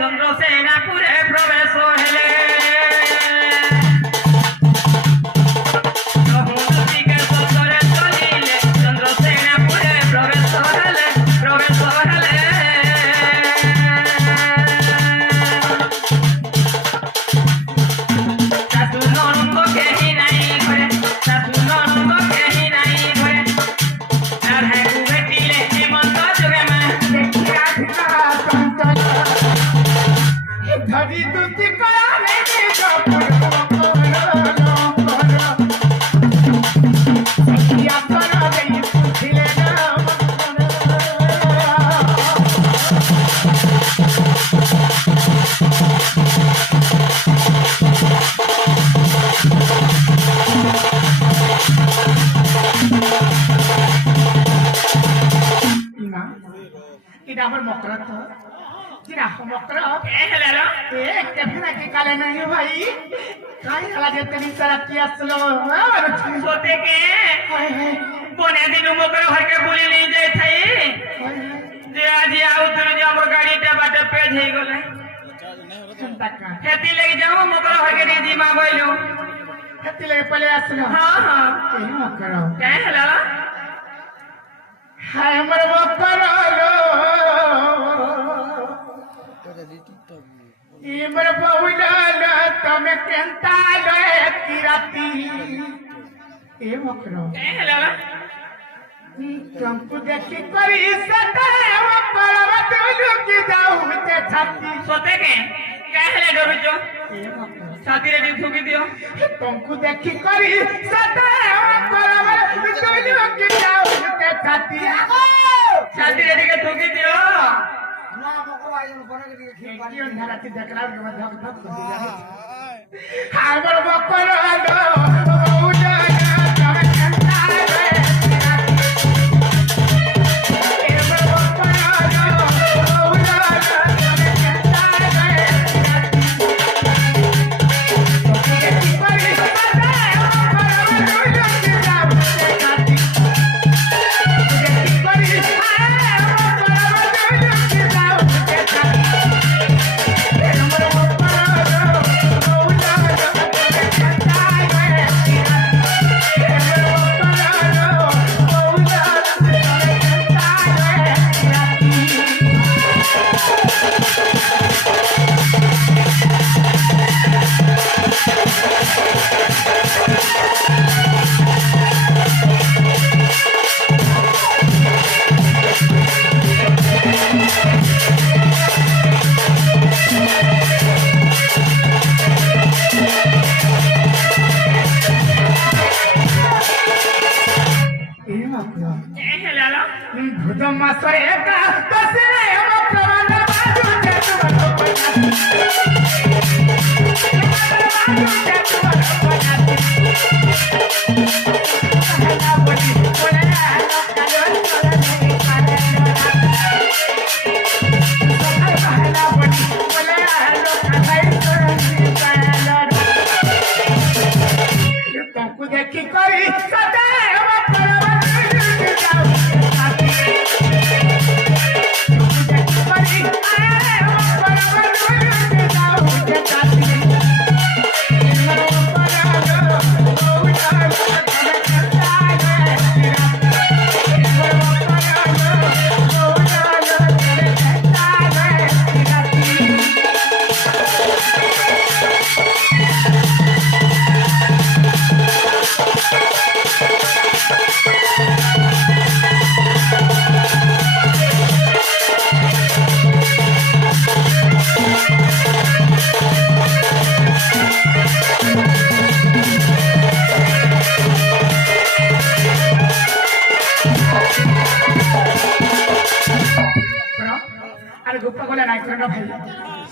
ଚନ୍ଦ୍ରସେନାପୁରେ ପ୍ରବେଶ ହେଲେ तुमको देखी करी सोते के क्या है डोबी जो छाती रे ठुकी दियो तुमको देखी करी छाती रे के ठुकी दियो ना मको आई बने के खेल धराती देखला के बाद धक धक कर दिया हागर बकर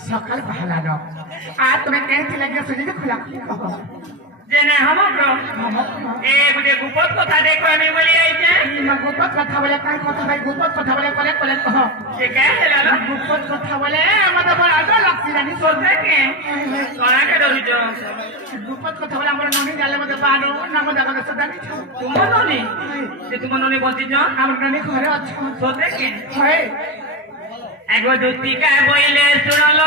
सकाल पहला लो आज तुम्हें कहती लगे सुनी तो खुला कहो जे ने हम ब्रो ए गुडे गुपत कथा देखो हमें बोली आई छे म गुपत कथा बोले काई कथा भाई गुपत कथा बोले कोले कोले कहो से कह हेला गुपत कथा बोले मत बड़ा डर लगती रानी सोचे के करा के डरी जो गुपत कथा बोले हमर ननी जाले मते बारो नाम जागा सदा नहीं छ तुम ननी से तुम ननी बंती जो हमर ननी घरे अच्छा सोचे के है एगो दुती का बोले सुनलो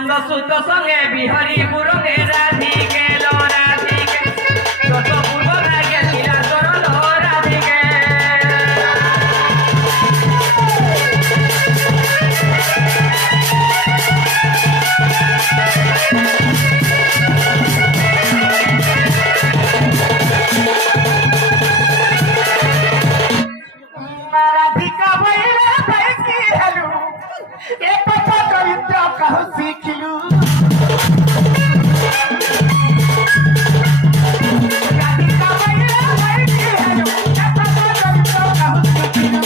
নন্দ সুত সঙ্গে বিহরি পুরঙ্গে রাধিকে লো রাধিকে যত পূর্ব ভাগে ছিল চরণ রাধিকে রাধিকা বইলে পাইছি হেলু এ কথা চরিত্র কাহু শিখিলু রাধিকা বইলে পাইছি হেলু এ কথা চরিত্র কাহু শিখিলু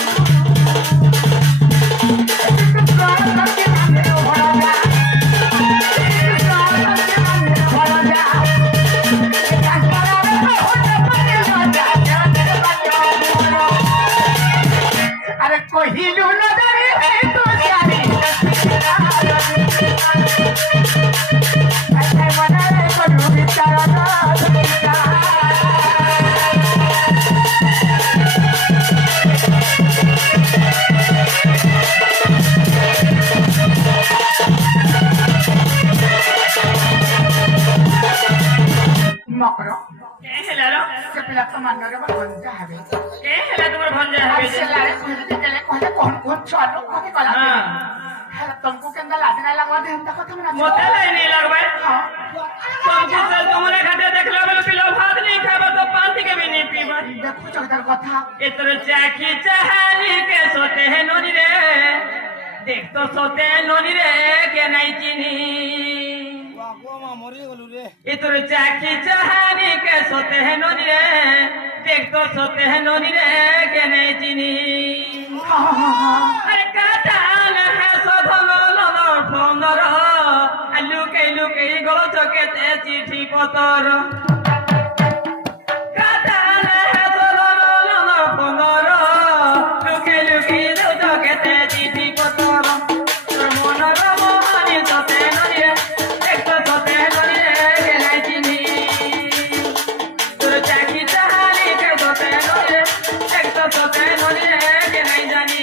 अरे कोहिलू नजरी है तो जानी ऐसे मना रे कोलू बिचारा ना मकरो এ হেলালো से पिला तो मन रे बंजा हवे এ হেলা তোমার ভঞ্জা अब হবে से लारे कुछ के ले कोने कौन चलो कोने कला হ্যাঁ है तुमको केंदा लाजना लगवा दे हम तक तो मना মোটা লাই নেই লাগবে हां तुमको चल तुम्हारे घाटे देखला बेलो पिलो भात नहीं खाबा तो पानी के भी नहीं पीबा देखो चौधर कथा इतर चाकी चाहानी के सोते हैं नोनी रे देख तो सोते हैं नोनी रे के नहीं चिनी इतर चाकी चाहानी के सोते हैं नोनी रे देख तो सोते हैं नोनी रे के नहीं चिनी अरे काटाल है सोधन लदर फोनर लुके लुके गलो चके ते चिठी पतर काटाल है सोधन लदर फोनर लुके लुके गलो चके ते चिठी पतर তোর মনর মোহনী সতে ননি রে একটু সতে ননি রে কে নাই চিনি তোর চাকি চাহানি কে সতে ননি রে একটু সতে ননি রে কে নাই জানি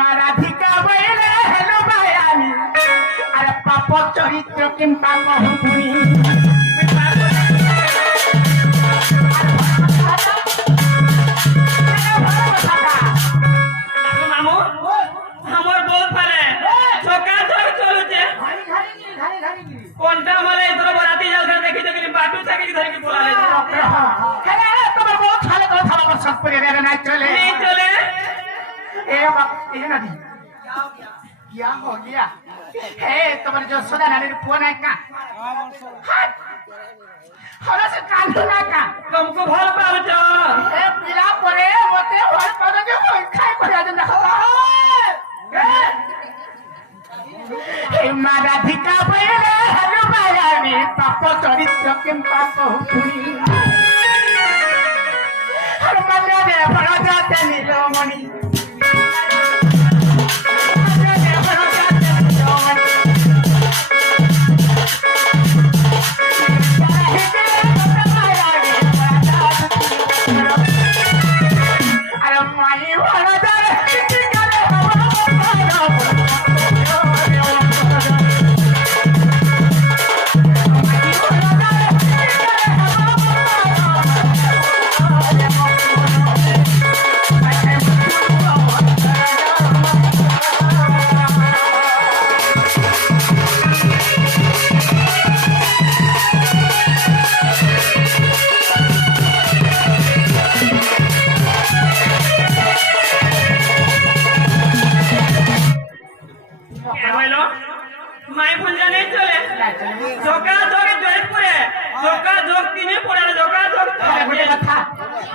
রাধিকা বইলে হেলো বায়ানি আর পাপ চরিত্র কিংবা কহুনি মামু আমার বউ পারে সকাল ধরে চলছে কোনটা মানে তোর বরাতি যাওয়া দেখি দেখি বাটু চাকরি ধরে কি বলালে তোমার বউ ছালে করে থালা সব করে রে নাই চলে नहीं चले ये नदी क्या हो गया हे तुम्हारे जो सोना नानी फोन है का हरा से कांदू ना का तुमको भल पाल जा ए पिला परे होते भल पाल के खाए को आदम देखो हे मारा धिका परे हनु मायानी पाप चरित्र किम पाप हुनी हर मन्या दे बड़ा जाते नीलमणि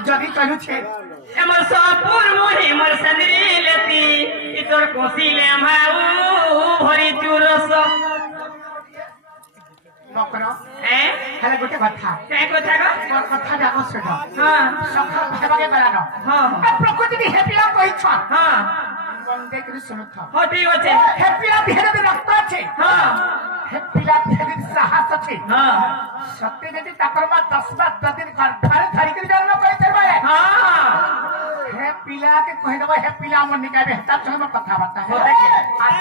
जगी कहू छे एमर सापुर मोही मर संदरी लेती इतोर कोसिले माऊ भरी चुरस मकरो ए हेले गोटे कथा काय कथा ग मोर कथा जाको सुनो हां सखा भागे गलानो हां प्रकृति भी हेपिया कहि छ हां मन देखि सुनो था हो ठीक अछि हेपिया भेरे भी रक्त अछि हां हेपिया भेरे साहस अछि हां सत्य जति तकरमा 10 बार दिन घर धरि के जन्म करे चलबे हां हे पिला के कहि देबे हे पिला मन निकाबे तब चलो में कथा बता हो देखे आज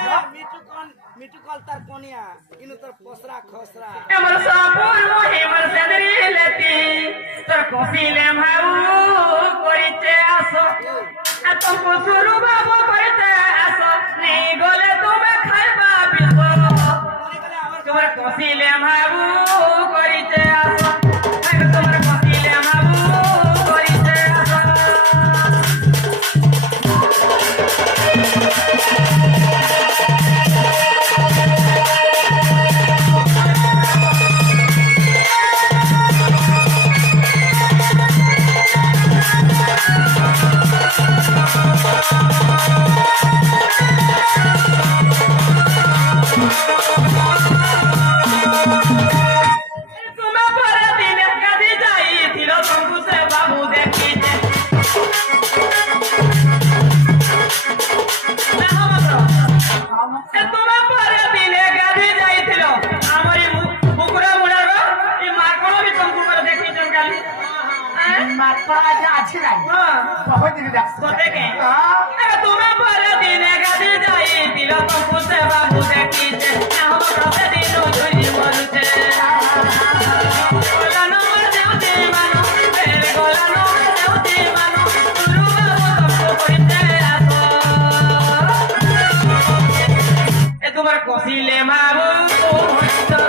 मिठू कल तार कोनिया इनु तर पोसरा खसरा एमर सापुर मोही मर संदरी लेती तोर कोसिले माऊ करिते आसो आ तुमको सुरु बाबू करते आसो नहीं गोले तुम्हें खाइबा बिसो तोर कोसिले माऊ करिते आसो तोर कोसिले माऊ करिते आसो तुम्हें पर दिन कदी जाई थिलो तुमको से बाबू देखी जे ना हम ए तुम्हें पर दिन कदी जाई थिलो हमारी बुकुरा मुड़ा रो ई मारको भी तुमको कर देखी जे काली माता जा अछि लाई हां बहुत दिन देख तो देखे ए तुम्हें पर दिन कदी जाई थिलो तुमको से बाबू देखी जे ना हम प्रति दिन झुरी मरुचे गोलानो देवते मानो तेरे गोलानो देवते मानो गुरु बाबू तुमको कहते आसो ए तुम्हारे कोसिले माबू कोसिले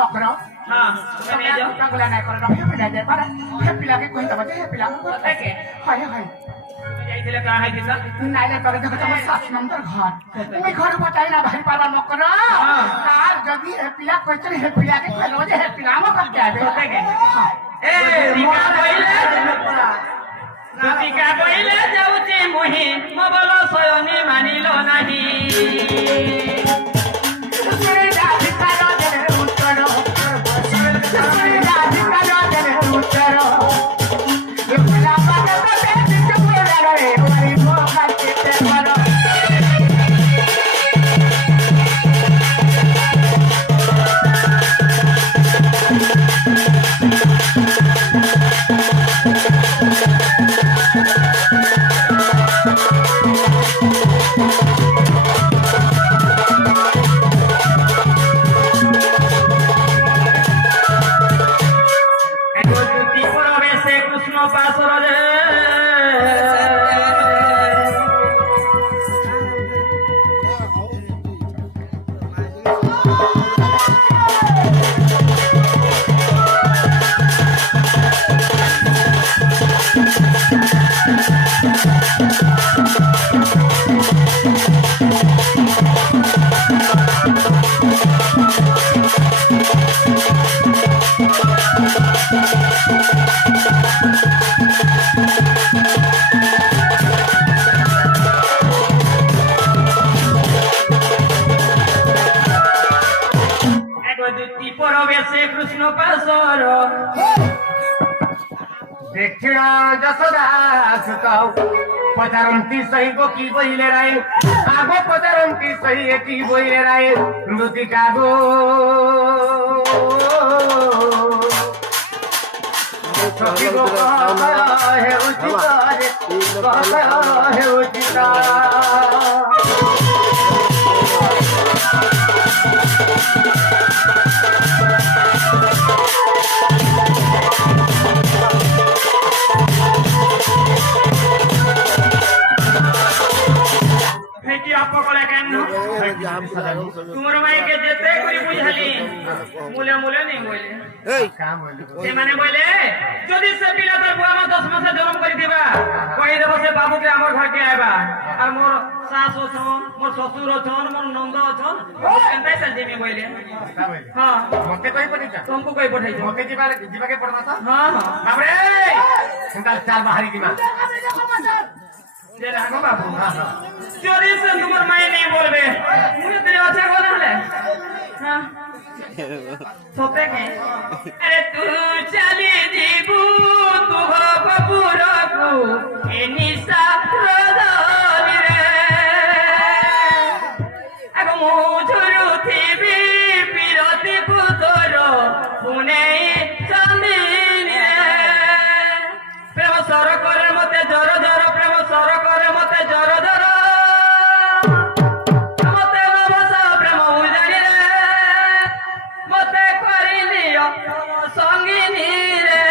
नकरो हां मैंने जो पागला नहीं करो हे पिला जाए पर हे पिला के कहि दबे हे पिला देखे हाय हाय जाइथिले कहाँ है किसा नाइले करे देखो तुम 7 नंबर घर तुम्हें घर बताई ना भाई पारा नकरो काल जदी हे पिला कहते हे पिला के कहलो जे हे पिला म कर जाबे देखे ଏ ମୋରା କହିଲେ ଜ୍ୟୋତିକା କହିଲେ ଯାଉଛି ମୁହିଁ ମୋ ବଲ ଶୟନି ମାନିଲ ନାହିଁ কৃষ্ণ পাশর দক্ষিণ যশোদা সুতাও পচারন্তি সহি কি বইলে রায় আগো পচারন্তি সহি কি বইলে রায় মৃতিকা গো হেউচিত तुमर माई के जेते करी बुझाली मूले मूले नहीं बोले से माने बोले जदी से पिला तर बुआ में 10 मास जन्म करी दिबा कहि देबो से बाबू के हमर घर के आइबा और मोर सास छन मोर ससुर छन मोर नंद छन एंतै से देमी बोले हां मते कहि पड़ी तुमको कहि पठाई मते जीवा के पड़ता था हां हां बाप रे संताल चाल बाहरी दिमा जे रागो बाबू हां हां चोरी से तुम्हार माई नहीं बोलबे मुझे तेरे अच्छा को ना ले हां सोते के अरे तू चली जीबू तू हो बबूरा को ए निशा रोदनी रे अगो मुझुरु थीबी पिरती पुतोर पुने चंदिनी रे प्रेम सर करे मते जर जर प्रेम सर करे मते जर जर मते नवसा प्रेम उजाड़ी रे मते करिलियो संगिनी रे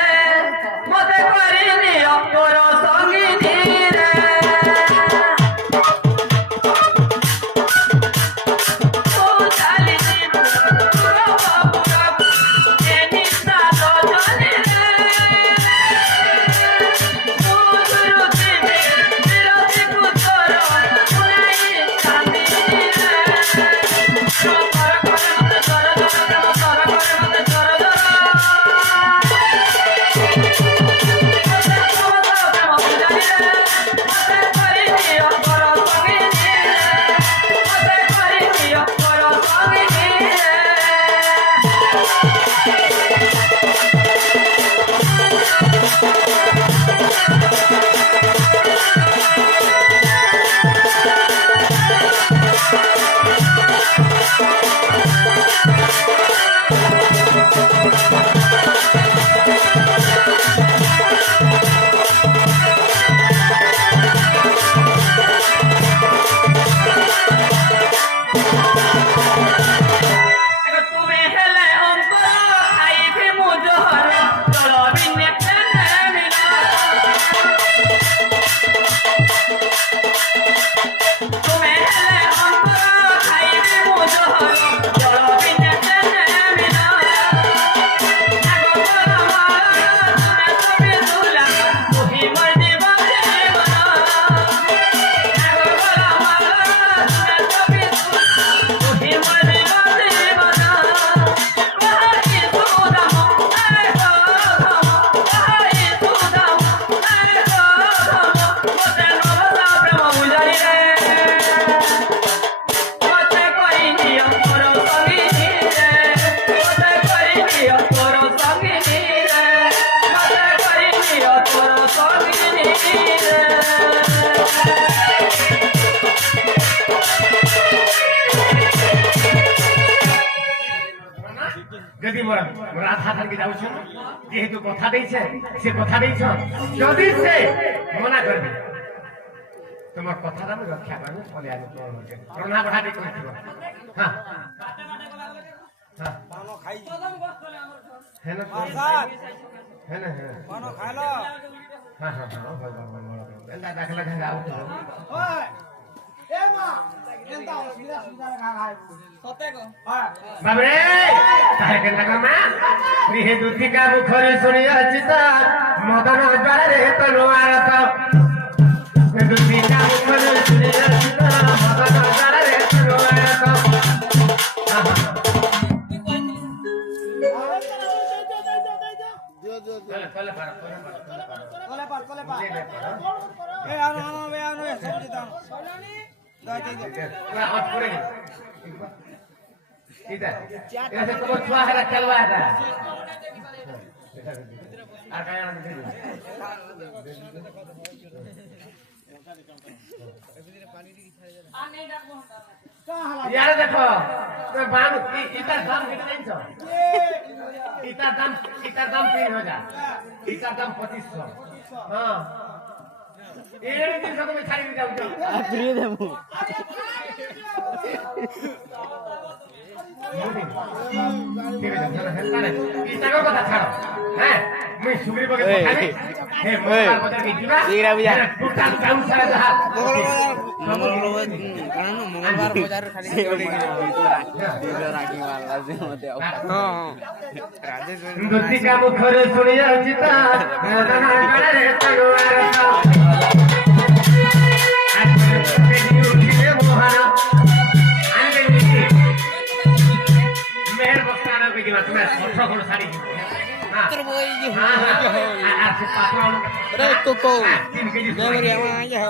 যদি মোর রাধা থাকি যাচ্ছ যেহেতু কথা দিয়েছে সে কথা দিয়েছ যদি সে মনা করবে তোমার কথাটা আমি রক্ষা করবো ফলে আমি তোমার মধ্যে রন্ধা বঢ়া দিয়ে করে দিব হ্যাঁ হ্যাঁ পানো খাই হ্যাঁ না হ্যাঁ না হ্যাঁ পানো খাইলো হ্যাঁ হ্যাঁ হ্যাঁ দেখলা যাও ওই এ মা এন্তা অসুবিধা সুবিধা না খাই সতে গো বাবরে তাহে কেন মা নিহে দুধিকা মুখরে শুনি অচিতা মদন দ্বারে তনু আরত দুধিকা মুখরে শুনি অচিতা মদন দ্বারে তনু আরত এ আনো আনো বে আনো সবজি দাও দাই দাই হাত পড়ে গেল এটা এটা তো ছুয়া হারা খেলবা এটা আর কায়া না দিদি यार देखो तो बाम इतर दाम कितने छो इतर दाम 3000 इतर दाम 2500 हां एरे दिन सब में छाड़ी जाऊ जाऊ फ्री देबो ठीक है चलो हेल्ला इतर को কথা ছাড়ো হ্যাঁ মই সুগ্রী বকে কথা নেই হে মোবাইল বাজার কি দিবা এইরা বুঝা টোটাল কাম সারা যাহা মঙ্গলবার বাজার খালি রাখি মারলা যে মতে দুধিকা মুখরে শুনি যাচ্ছি তা মদন গড়ে তলোয়ার মেহের বস্তানা বেগিলা তুমি 18 শাড়ি তোর বই হ্যাঁ হ্যাঁ আর সে পাতলা রে কোকো 3 কেজি দেবরি আমা আয়া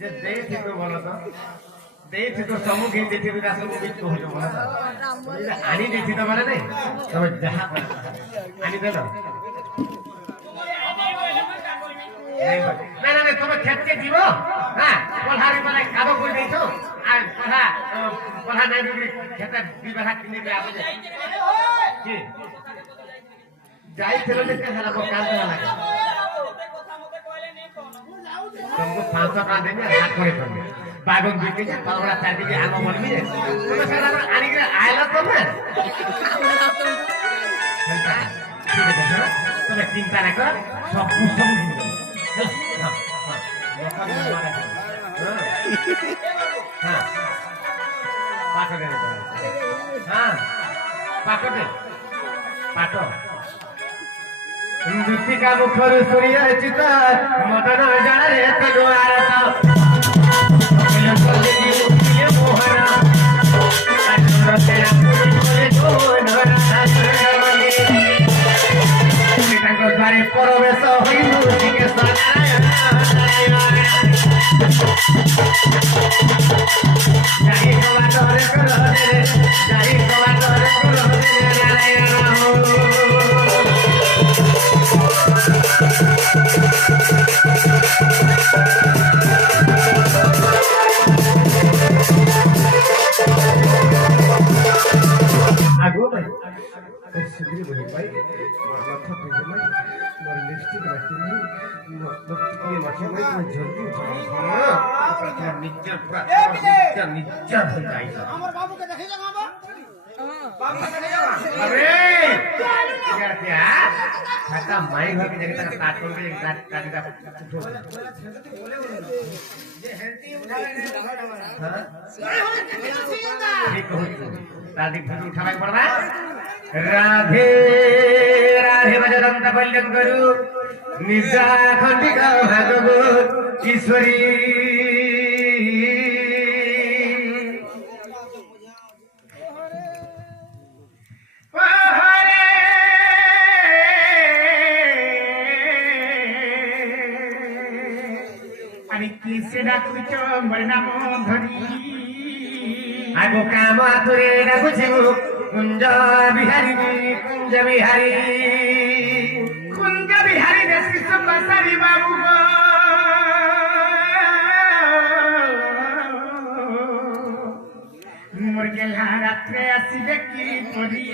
যে দেখি তো বলো তো দেখি তো সম্মুখে দেখি তো সম্মুখে তো হলো বলো তো আনি দেখি তো বলে নাই তবে যাহা আনি দেন না না না তুমি খেতে দিব হ্যাঁ পলহারি মানে কাদো করে দিছো আর পলহা নাই দিবি খেতে বিবাহ কিনে দিয়ে আবে কি যাই ছিল দেখে হেলা কাজ না লাগে तुमको 500 का देंगे हाथ करे करने बागन बिके जे पावड़ा चाटी के आगो बोलबी तुम सारा आनी के आयला तो ना ठीक है ना तुम चिंता ना कर सब कुछ समझ हां पाको दे हां पाको दे पाको দুধিকা মুখরে শুনি অচিতা মদন গড়ে তলোয়ার মোহন তাଙ୍କ ଦ୍ୱାରା ପରବେଶ ହୋଇଲୁ ଟିକେ ଯାଇ କବା ଡରେ କରେ ଯାଇ କବା ଡରେ କରେ ନାରାୟଣ आगो भाई सुग्री भाई भाई लक्ष्य पे भाई मोर लिपस्टिक बाकी नहीं लिपस्टिक के बाकी भाई मैं जल्दी उठाऊंगा अपना निज्जर पूरा निज्जर हो जाएगा আমার বাবুকে দেখে যাও বাবা বাবুকে দেখে যাও अरे क्या क्या खाता माई घर की जगह तक काट करके एक काट का उठो ये हेल्थी उठावे हां ठीक हो दादी फिर उठावे पड़वा राधे राधे भजदंत बल्यं गुरु निजा खंडिका भगवत ईश्वरी किसे डाकुच मोर नाम धरी आगो काम आतुरे डाकुचे कुंज बिहारी रे शिशु बसारी बाबू गो কেলা রাত্রে আসিবে কি করি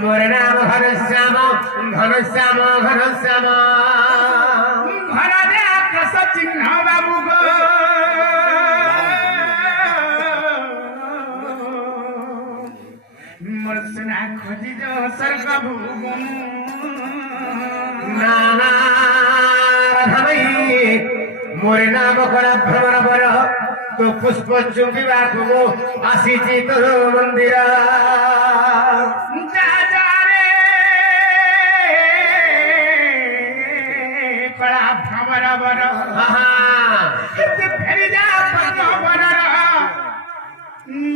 মোর নাম ঘনশ্যাম ঘনশ্যাম ঘনশ্যাম ঘরে আকাশ চিহ্ন বাবু গো মোর সোনা খোঁজি স্বর্গ ভুবন মোর নাম করা ভ্রমণ বর তো পুষ্প চুম্বিବାକୁ ମୁଁ ଆସିଛି ତୋର ମନ୍ଦିର କଳା ଭ୍ରମର ବର ଫେରି ଯା ପଦ୍ମ ବନର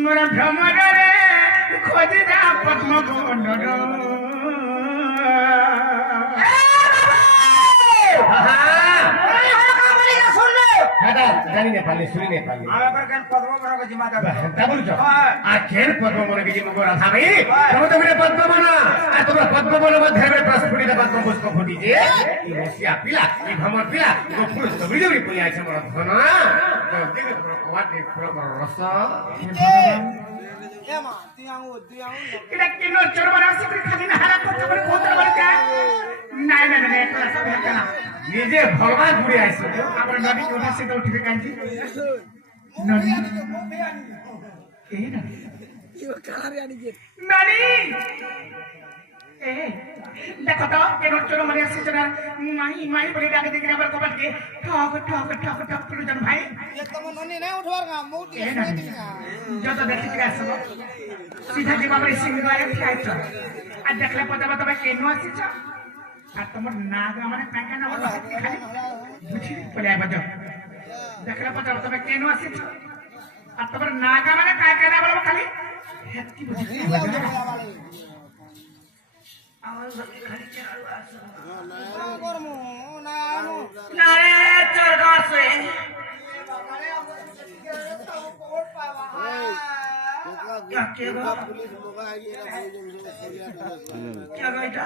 ମୋର ଭ୍ରମରରେ ଖୋଜି ଯା ପଦ୍ମ ବନର জানি নেপালি শুনি নেপালি আমার কেন পদ্মবন को जिम्मा दे তা বলছো আর কেন পদ্মবন কি জিম্মা করা থামি তুমি তো বিরে পদ্মবন আর তোমরা পদ্মবন মধ্যে রে প্রস্ফুটিত পদ্ম পুষ্প ফুটিছে এই রসিয়া পিলা এই ভ্রমর পিলা তো পুরো সবরি জড়ি পড়ি আছে মোর ধন তো দেখো তোমরা কোয়াতে পুরো রস ए मां তুই আউ এটা কেন চোরবার আসি করে খালি না হারা করতে পারে কোতর বলতে নাই না না একলা সব একলা নিজে ভগবান ঘুরে আইছো আমরা নদী ওঠা সে তো উঠবে কাঞ্জি নদী এই না নানি এ দেখো তো কেন চোর মানে আসছে না মাই মাই বলে ডাকে দেখি আবার কপাল কে ঠক ঠক ঠক ঠক প্রয়োজন ভাই ये तम ननी नहीं उठवार का मौ ए नानी যত দেখি কি আসবো সিধা যে বাবার সিংহ আয় খাইছ আর দেখলে পতাবা তবে কেন আসিছ আর তোমার নাগ মানে কাকা না বলো খালি বুঝি বলে আইবা যাও দেখলে পতাবা তবে কেন আসিছ আর তোমার নাগ মানে কাকা না বলো খালি হেতি বুঝি আমার খালি চালু আসো ना करमु ना आनु না রে চোর গাছে क्या केगा क्या गाइटा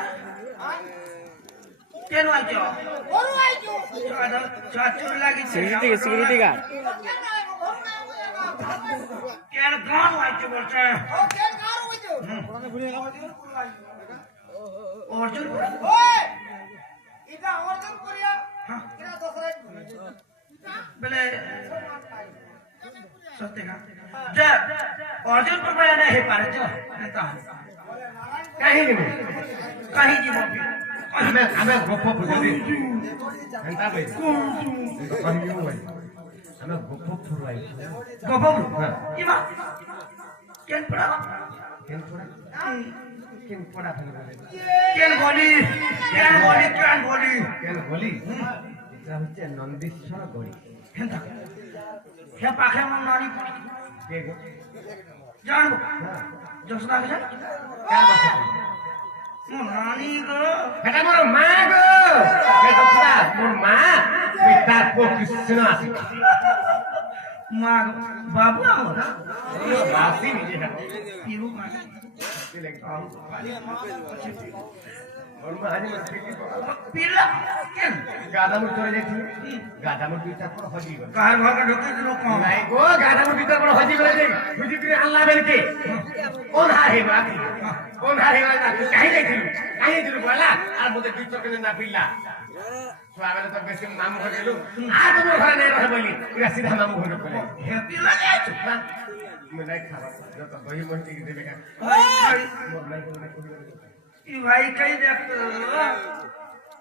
केन आइजो ओरु आइजो चाचुर लागि छे सिक्युरिटी गार्ड केन गान आइजो बोलछे ओ केन गारो आइजो अर्जुन ओए इटा अर्जुन कोरिया इटा दसरा बेले सत्यगा जा अर्जुन पर बया नहीं पारे जो नेता कहीं जीवो हमें गोप बुझली घंटा भाई कहियो भाई हमें गोप फुरवाई गोप इमा केन पड़ा केन पड़ा केन गली এটা হচ্ছে নন্দিশ্বর গড়ি কেনটা হে পাখে মন নানি পড়ি কে গো জানবো যশোদা কে জান কেন কথা মন নানি গো এটা মোর মা গো কে যশোদা মোর মা পিতা কো কৃষ্ণ আসি মা বাবু আমার বাসি নিজে না পিরু মা কে লেখা और महानी मस्ती की पीला केन गादामुर चले जाइथिल गादामुर भीतर पर हजी गल कार घर का ढोके दिनो कोन नाही गो गादामुर भीतर पर हजी गल जे बुझी के अल्लाह बेलके कोन हारे बाकी कोन हारे वाला काहे जाइथिल काहे दिलु बोला আর মতে ভीतर के ना पिल्ला स्वागत तो बेसी मामू घर गेलु आ तो मोर घर नै रह बोली पूरा सीधा मामू घर बोले हे पिल्ला जा चुप मैं नहीं खावा जो तो दही मन के देबे का मोर नहीं बोले ई भाई कई देख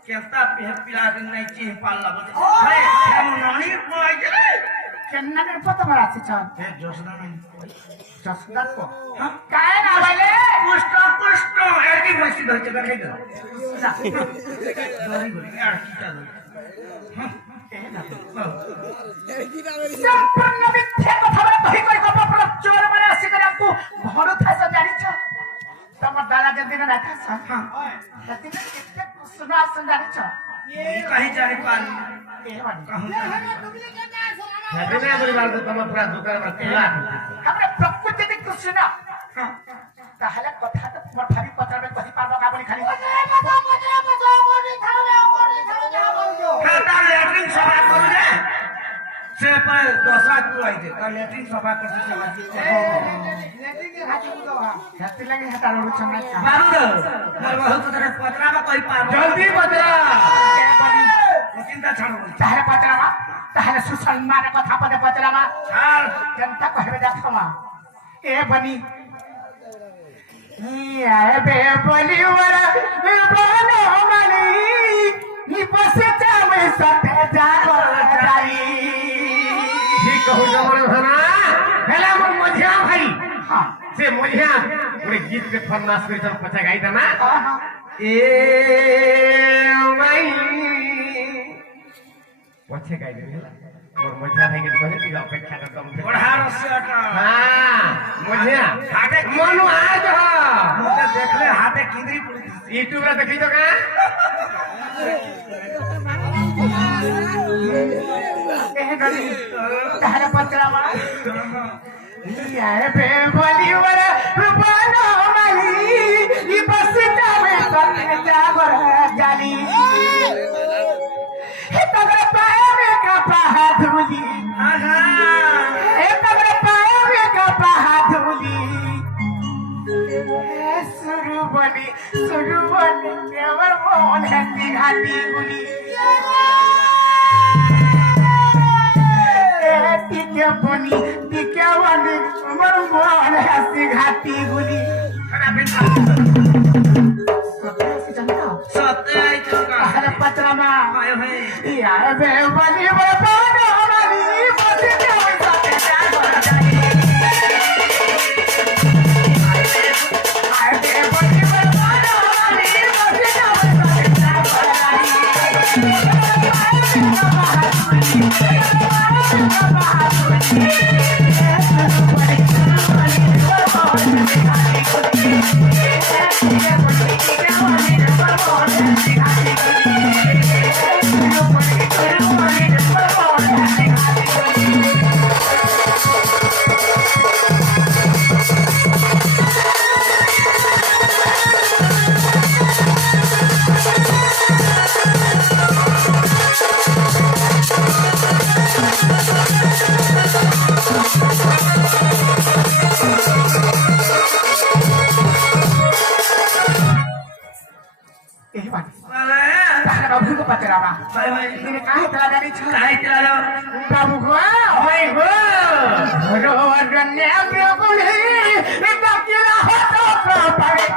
केस्ता पे पिला दिन नहीं ची पाल्ला बोले भाई हम नानी को आई गए केन्ना कर पता बड़ा से चान हे जोसना नहीं जोसना को हां काय ना वाले कुष्ट एडी मसी धर के कर दो दरी बोली यार कीटा दो हां संपूर्ण मिथ्या কথা বলে কই কই গপ চোর মানে আসি করে আপু ঘর থাসা জানিছ तमर दादा जल्दी ना रखा सा हां जल्दी ना कितने सुना जानिछ ये कहीं जाने पानी ए वाली कहूं है ना बोली बात तम पूरा दुकान में खुला हमरे प्रकृति के कुछ सुना हां ताहले कथा तो मोर भाभी पत्र में कहि पाबो का बोली खाली खाता लेटरिंग सभा करू रे से पर दूसरा तू आई थे तो लेट्रिन सफा कर से लेकिन के हाथ में दवा हेती लगे हटा रोड छमना का बाबू मोर बहुत तरह पत्रा में कोई पार जल्दी बदला चिंता छाड़ो तारे पत्रामा तारे सुसलमान कथा पदे पत्रामा छाड़ जनता कहबे देखमा ए बनी नी आए बे बली वरा बनो मनी नी पसे चावे सते जागो जाई ठीक कहू जमर भना हेला मोर मझिया भाई हां से मझिया पूरे गीत के फरमाइश कर चल पचा गाई दना हां ए भाई पछे गाई दे हेला मोर मझिया भाई के कहे कि अपेक्षा का कम थे बढ़ा रसियाटा हां मझिया हाटे मनु आज ह मुझे देख ले हाथे किंदरी पड़ी यूट्यूब रे देखी तो का ए गली तारे पत्रामा नी आए बे बली वरा बनो मनी नी पसे चावे सते जागो जाई हे तगड़े पाए में का पाहा धुली आहा हे तगड़े पाए में का पाहा धुली सुरु बनी नेवर मोहन हंसी घाटी गुली टिके बनी टिके बनी हमर मोहन हंसी घाटी गुली सत्य आई चौका अरे पत्रमा आयो है यार बे बनी बनो हमारी बसी जावे सते जागो जाई आए बे बनी बनो हमारी बसी जावे सते जागो बाबू को पत्रावा मैंने कहा इतना जानी छा आई चला बाबू को ओए हो रोवरने ब्रोगुली नकिला हो तो पारे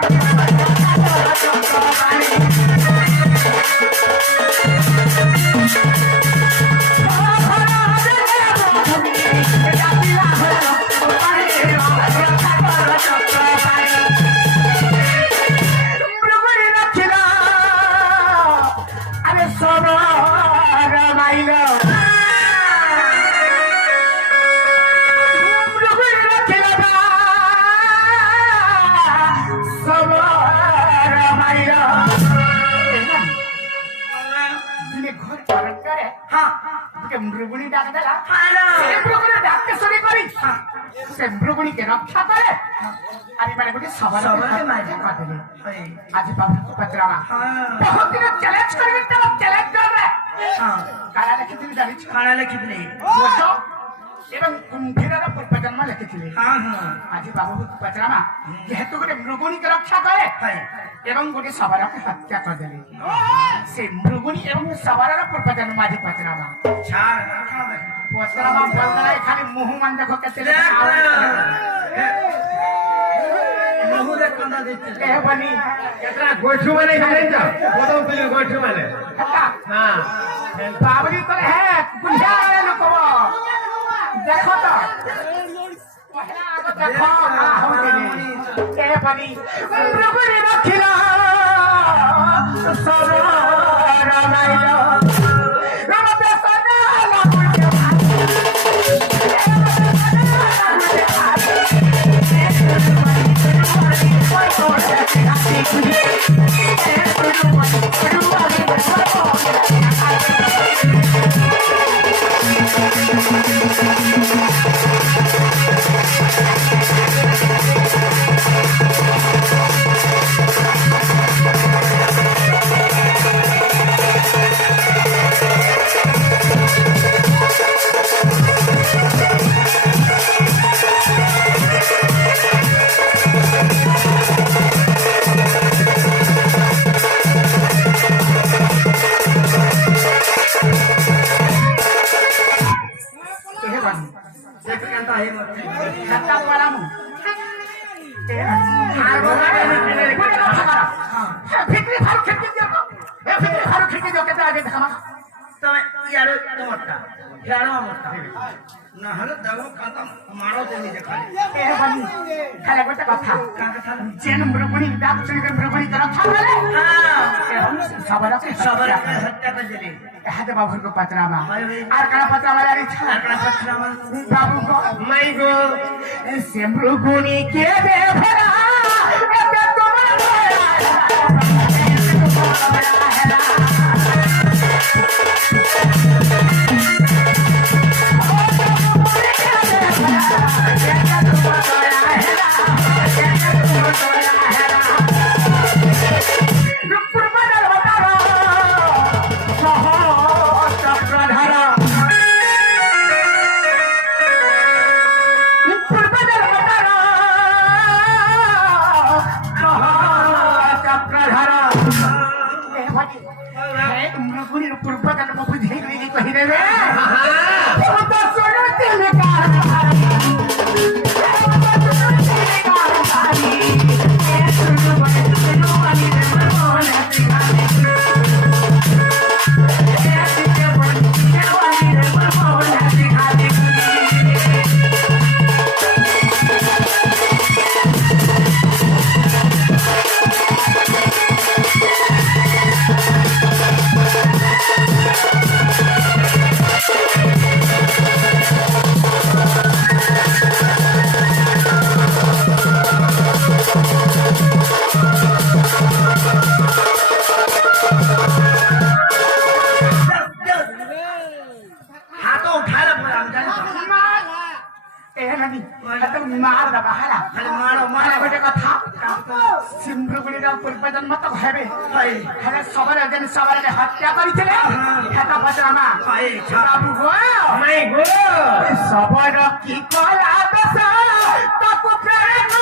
मृगुणी डाक देला से मृगुणी डाक के सुनी करी से मृगुणी के रक्षा करे आदि माने गोटे सबर के माजे कर देले आज बाबू पत्रावा बहुत दिन चैलेंज करबे त चैलेंज कर रे काला लिखिथिली जानि खाना लिखितले बोझो एवं कुंभीरर पूर्वजन्म लिखिथिली हां हां आज बाबू पत्रावा जेहेतु गोटे मृगुणी के रक्षा करे एवं गोटे सबर के हत्या कर देले से मृगुणी एवं सबर पूर्वजन्म आज पत्रावा छाड़ रखा दे पत्रावा बोलला खाली मुंह मन देखो केते मुंह रे कंदा देते ए बनी केतना गोठू माने जाने जा बोलो तुझे गोठू माने हां बाबरी तो है कुंजा वाले लोगवा देखो तो पहला आगो देखो हो गई ए बनी प्रभुरी रखिला सरोवर माइलो रमते सदा लागुके ଜାଣ ମତ ନହେଲେ ଦେବ କାତ ମାଡ଼ ଦେବି ଯେ ଖାଲି ଏ ବନି ଖାଲି ଗୋଟେ କଥା ଯେନ ମୃଗୁଣୀ ଡାକ ଶୁଣିକି ମୃଗୁଣୀ ତର ଛାଡଲେ ସବର ହତ୍ୟା କରିଦେଲି ଏହାଦେ ବାବୁଙ୍କ ପଚରାମା আর কানা পচরামা জানি বাবু গো মাই গো সে মৃগুণী কে দে ভরা এতে তোমার দয়া হেলা हत्या करिथिले हेता पचरामा बाबू गो माई गो सबर की कला दस ताकु प्रेम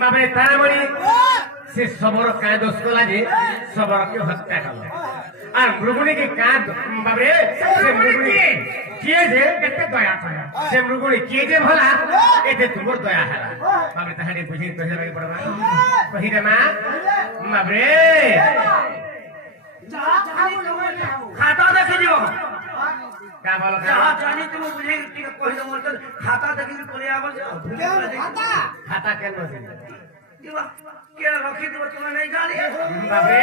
बाबरे तारामणि से सबर का दोष कला जे सबर के हत्या कला और मृगुणी के का बाबरे से मृगुणी किए जे केते दया कया से मृगुणी किए जे भला एते तुमर दया हला बाबरे तहरे बुझी कहि लगे पड़बा कहि रे मां बाबरे खाता देखे दियो का बोल जहां जानी तुम बुझे कि कहि दो मोर खाता देखे के कोले आबल खाता के नो से दिवा के रखी दो तुम नहीं जानी बाबरे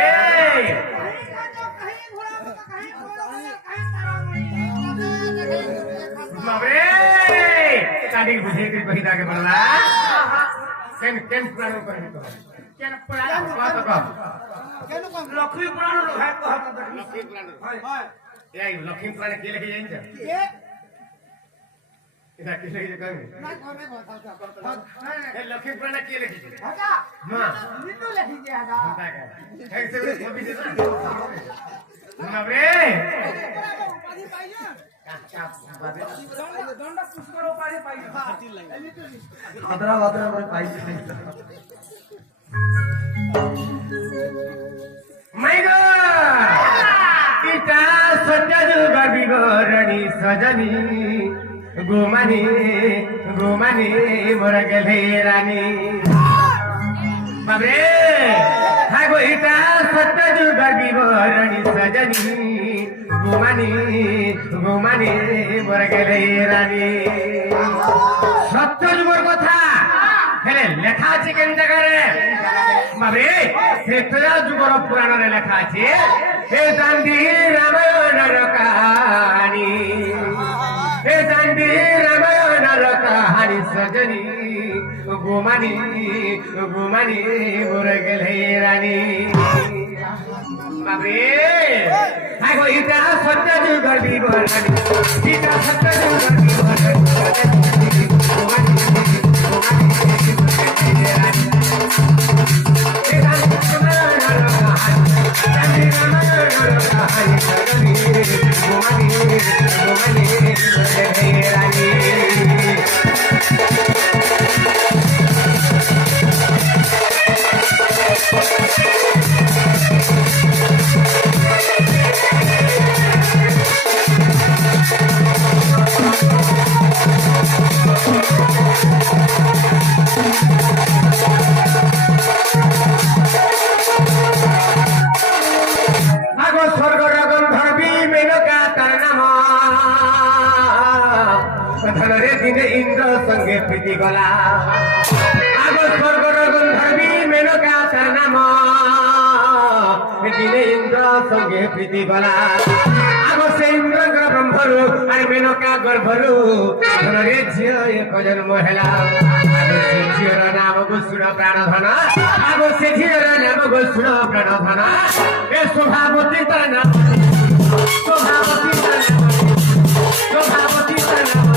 बाबरे काडी बुझे के कहि दाके बोलला केन पुराण कर तो केन पुराण बात कर लक्ष्मी पुराण रो है कहत लक्ष्मी पुराण हाय लक्ष्मी पुराण के लेके जाइन এটা কি লিখে কইবে না কোনে কথা কথা এ লক্ষ্মী পুরাণ কি লিখেছে হাজা মা নিতু লেখি যে হাজা এক সেকেন্ড কবি দে না বাবরে উপাধি পাই না দণ্ড পুষ্কর উপাধি পাই ভদ্রা ভদ্রা করে পাইছি মাই গড ইটা সত্যজু বিবরণী সজনী গোমানি গোমানি মোর গেলে রানী বাবরে হাই গো ইটা সত্যজু বিবরণী সজনী গোমানি গোমানি মোর গেলে রানী সত্যযুগের কথা হেলে লেখা আছে কেন জায়গায় বাবরে ত্রেতা যুগর পুরাণরে লেখা আছে হে গান্ধী রামায়ণর কাহানি হে গান্ধী রামায়ণর কাহানি সজনী গোমানি গোমানি মোর গেলে রানী বাবরে হাই গো ইটা সত্যযুগের বিবরণী ইটা সত্যযুগের বিবরণী গোমানি ধরে দিনে ইন্দ্র সঙ্গে প্রীতি গলা আগ স্বর্গর গন্ধর্বী মেনকা তার নাম দিনে ইন্দ্র সঙ্গে প্রীতি গলা আগ সে ইন্দ্র ব্রহ্মরু আর মেনকা গর্ভরু ধরে ঝিও এক জন্ম হেলা ঝিওর নাম গোসুর প্রাণধন আগ সে ঝিওর নাম গোসুর প্রাণধন এ শোভাবতী তার নাম শোভাবতী তার নাম শোভাবতী তার নাম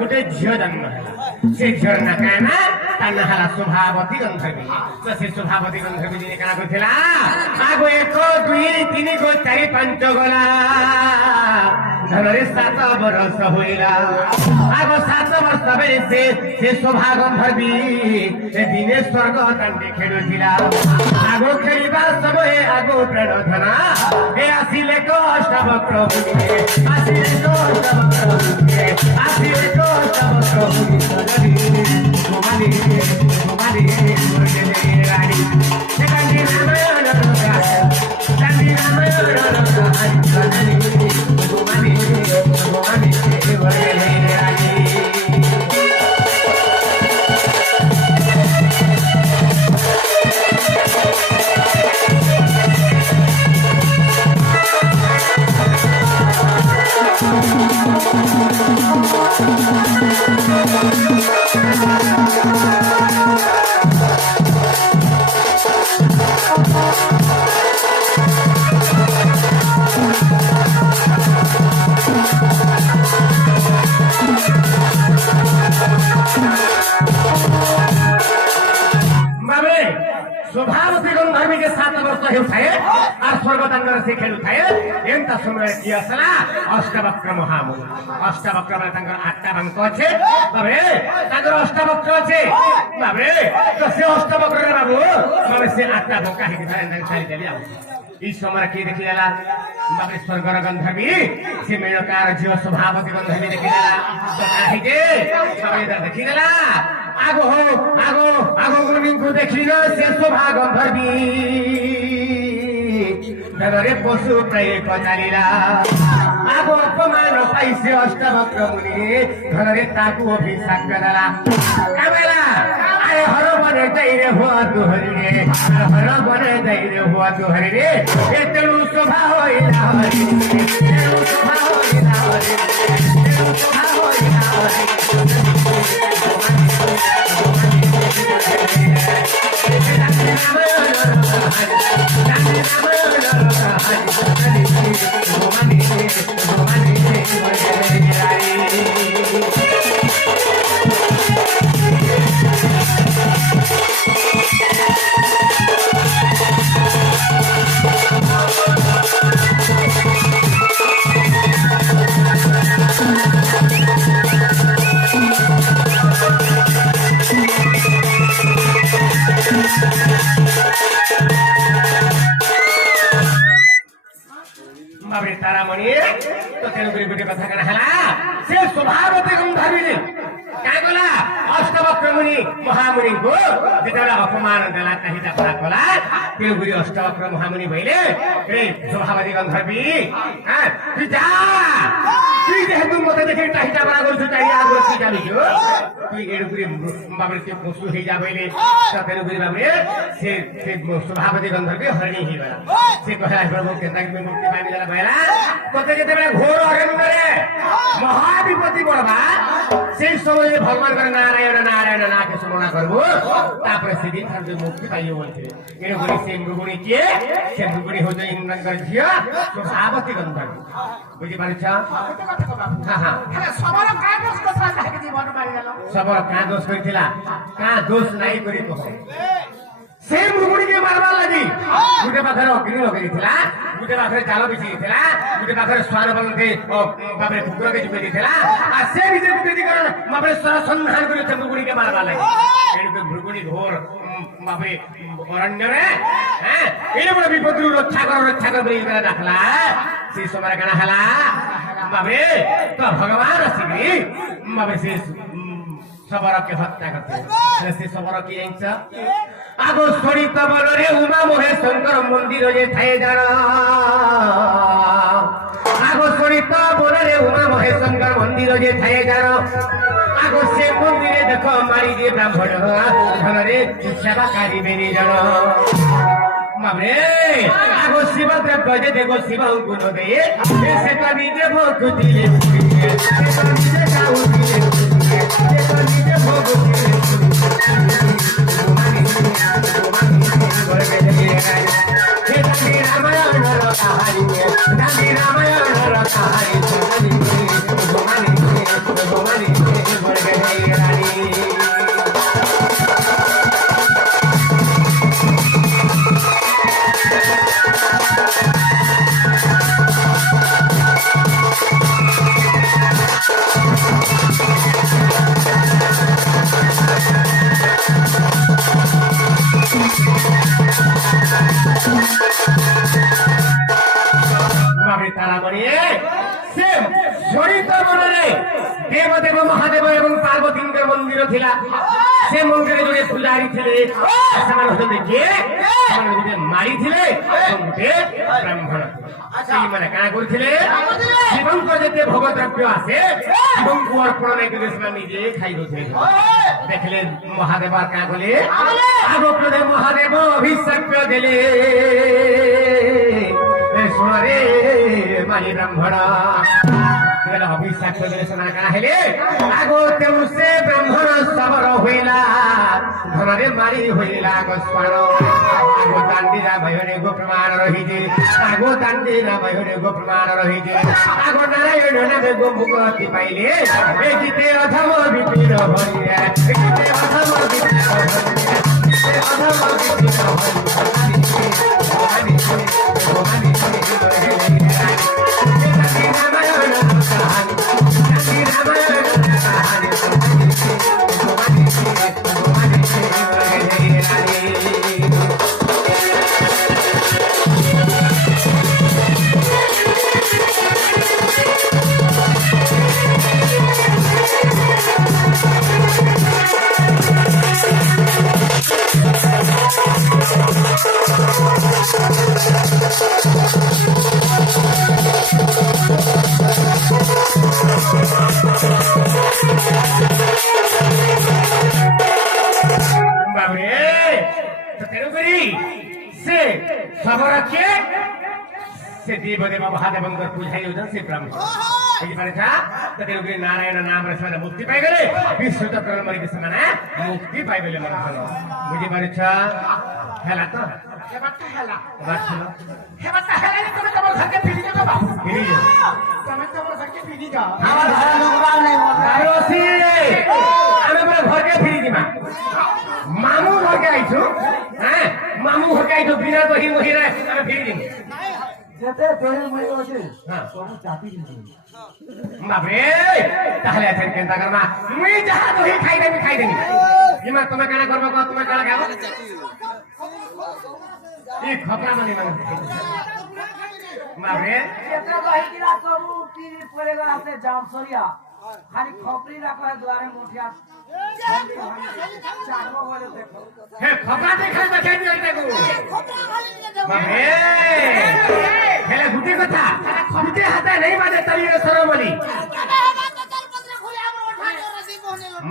गोटे झील जन्म है से झील ना कहना ताना हला शोभावती गंधर्वी तो से शोभावती गंधर्वी जी कहा कहिला आगो 1 2 3 गो 4 5 गला धनरे 7 वर्ष होइला आगो 7 वर्ष बे से शोभा गंधर्वी से दिने स्वर्ग तांडे खेलुथिला आगो खेलिबा समय आगो प्रणधना ए आसिले को अष्टवक्र मुनि आसिले को अष्टवक्र मुनि आसिले को अष्टवक्र मुनि सजनी गोमानी गोमानी मोरगेले रानी हे गांधी रामायण रंगा गांधी रामायण रंगा सजनी गोमानी गोमानी मोरगेले रानी शोभावती गंधर्वी के 7 वर्ष हेउथाए और स्वर्गदांगर से खेलुथाए एंता समय की असला अष्टवक्र महामुनि अष्टवक्र माने तांगर 8टा बांक আছে তবে তাদের অষ্টবক্র আছে তবে তো সে অষ্টবক্র বাবু তবে সে 8টা বাঁকা হেকি ধরে ছাড়ি দেলি इस समय किए देखी जाला बाबरे स्वर्गर गंधर्वी से मेलकार जीव स्वभावती गंधर्वी देखी जाला तो काहे जे बाबरे इधर देखी जाला आगो हो आगो आगो मुनि को देखी न से शोभा गंधर्वी धरे पशु प्रेय पचारिला आगो अपमान पाइसे अष्टवक्र मुनि धरे ताकू अभिशाप करला कामेला अरे हर बने दैरे हुआ दुहरी रे हर बने दैरे हुआ दुहरी रे ए तेणु शोभा होइला हरि तेणु शोभा होइला हरि तेणु शोभा होइला हरि बाबरे तारामणि तो तेणुकरी गोटे कथा कण हला से स्वभावती गंधर्वी क्या कला अष्टवक्र मुनि महामुनि को जेतबेला अपमान देला कहिता परा कला तेणुकरी अष्टवक्र महामुनि भइले रे स्वभावती गंधर्वी हां तू जा तू जेहेतु मते देखि टाहिटा परा गर्छु टाहिया आगो तू जानिछु तू एणुकरी बाबरे ते पशु हे जा भइले त तेणुकरी बाबरे से स्वभावती गंधर्वी हरिणी हे गला से कहला प्रभु केता कि मुक्ति पाइबे जाला भइला तते जेतबेला घोर अरण्यरे महाविपत्ति पड़बा से समय भगवान कर नारायण नारायण ना के स्मरण करबो तापर से दिन हम मुक्ति पाइयो बोलथे एनो गुणी से मृगुणी के से मृगुणी हो जाय इंद्रन कर छिया स्वभावती गंधर्वी बुझि पारछ हां हां हेले सबर का दोष कथा काहे जीवन मारि गेलो सबर का दोष करिथिला का दोष नाही करी तो से मृगुणी के मारबा लागि गुटे पाखरे अग्नि लगैथिला गुटे पाखरे चाल बिछिथिला गुटे पाखरे स्वान बनके बाबरे कुकुर के जुबे दिथिला आ से निजे विपत्ति कर बाबरे सर संधान करि से मृगुणी के मारबा लागि एनु के मृगुणी घोर बाबरे अरण्य रे हैं एनु बड़ विपत्ति रक्षा कर बोली करा डाकला से समय कना हला बाबरे तो भगवान श्री बाबरे से सबर के हत्या करते से सबर की इंच आगो सरित बलरे उमा मोहे शंकर मंदिर जे थाए जान आगो सरित बलरे उमा मोहे शंकर मंदिर जे थाए जान आगो से मंदिर देख मारी जे ब्राह्मण धन रे सेवा कारी बेनी जन बाबरे आगो शिव द्रव्य जे देखो शिव गुण दे से तो निजे भोग दिले से तो निजे गाऊ दिले से तो निजे भोग दिले तारामणि से सरित मनरे देवदेव महादेव एवं पार्वती मंदिर थिला से मंदिर जोड़े पुजारी थिले समान होते जे समान गुटे मारी थिले गुटे ब्राह्मण अच्छा माने का करथिले शिवं को जेते भोग द्रव्य आसे शिवं को अर्पण नै करे से निजे खाइ दोथे देखले महादेव का बोले आगो प्रदेव महादेव अभिषेक देले सुनरे माली ब्राह्मण तेरा अभिषेक देले सुना का हेले आगो तेउ से ब्राह्मण सबर होइला धनरे मारी होइला गोस्वाण आगो दांडीरा भयने गो प्रमाण रही जे आगो दांडीरा भयने गो प्रमाण रही जे आगो नारायण नामे गो मुक्ति पाइले ए जिते अधम विपिन भरिया ए जिते अधम विपिन भरिया ए अधम विपिन भरिया से सबर के से देवदेव महादेवंकर पूजाई होजन से ब्रह्म बुझी पारिछा तते उग्र नारायण नाम रे ସେମାନେ ମୁକ୍ତି ପାଇଗଲେ ବିଶ୍ୱ ଚକ୍ର ମରିକି ସେମାନେ ମୁକ୍ତି ପାଇଗଲେ ମନୁଷ୍ୟ ବୁଝି ପାରିଛା ହେଲା ତ ହେବାଟା ହେଲା ବାଛଲ ହେବାଟା ହେଲା ତମେ ତମର ଘରକେ ଫିରି ଯାଅ ବାବୁ ଫିରି ଯାଅ ତମେ ତମର ଘରକେ ଫିରି ଯାଅ আমার ঘরে নোংরা নেই আরোসি ଆମେ ପୁରା ଘରକେ ଫିରି ଯିମା ମାମୁ ଘରକେ ଆଇଛୁ হ্যাঁ মামু ঘরকে আইছো বিনা দহি মহিরে ଆମେ ফিরি ଯିମু যেতে তেরে মই আছে হ্যাঁ সব চাপি দিছি বাপরে তাহলে আছেন কেনতা করমা মুই যাহা দহি খাইদেমি ইমা তুমি কানা করবা কো তুমি কানা খাবো এই খপরা মানে বাপরে যেতে বাহিরা সবু টিরি পড়ে গেল আছে জাম সরিয়া খালি খপরি রাখো দুয়ারে মুঠিয়া চাকবো বলে দেখো হে খপরা দেখাই দেখাই দিও দেখো বাপরে হেলে গুটি কথা গুটি হাতে নেই বাজে তলিয়ে সরমলি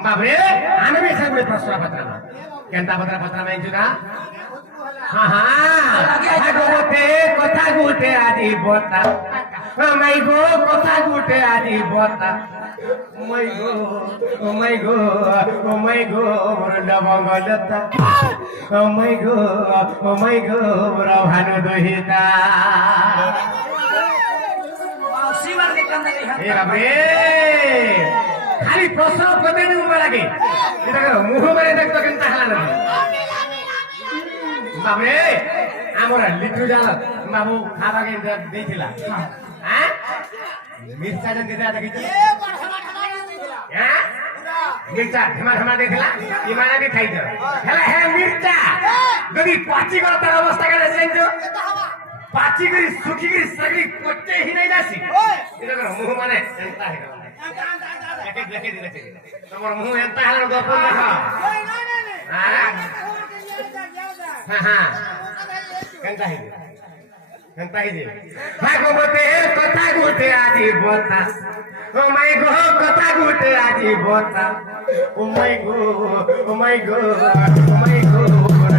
বাপরে আনবি সাইবুড়ে প্রশ্ন পত্র কেনতা পত্র মাইছু না হ্যাঁ হ্যাঁ গোতে কথা গুটে আজি বতা মাই গো কথা গুটে আজি বতা ও মাই গো মোর লবঙ্গলতা ও মাই গো মোর ভানু দহিতা শিবার কে কান্দে এ বাপরে খালি প্রশ্ন করতে নি উমা লাগে এটা মুহ মারে দেখতো কেনতা হালা না বাবরে আমার লিটু জাল বাবু খাবাকে ଦେଇଥିଲା হ্যাঁ মির্চা যেন দিতে দেখিছো হ্যাঁ মির্চা ঢেমা ଦେଇଥିଲା ইমানে ବି ଖାଇଛ ହେଲା হে মির্চা যদি পাচি গল তার অবস্থা কেন জানিছো পাচি করে শুকি করে সগলি কোটে হি নাই যাসি এটা মুহ মানে এন্তা হে দেখে তোমার মুহ এন্তা হলো গপ দেখো হ্যাঁ হ্যাঁ কেনতা হে ভাগবতে কথা গুটে আজি বতা ও মাই গো কথা গুটে আজি বতা ও মাই গো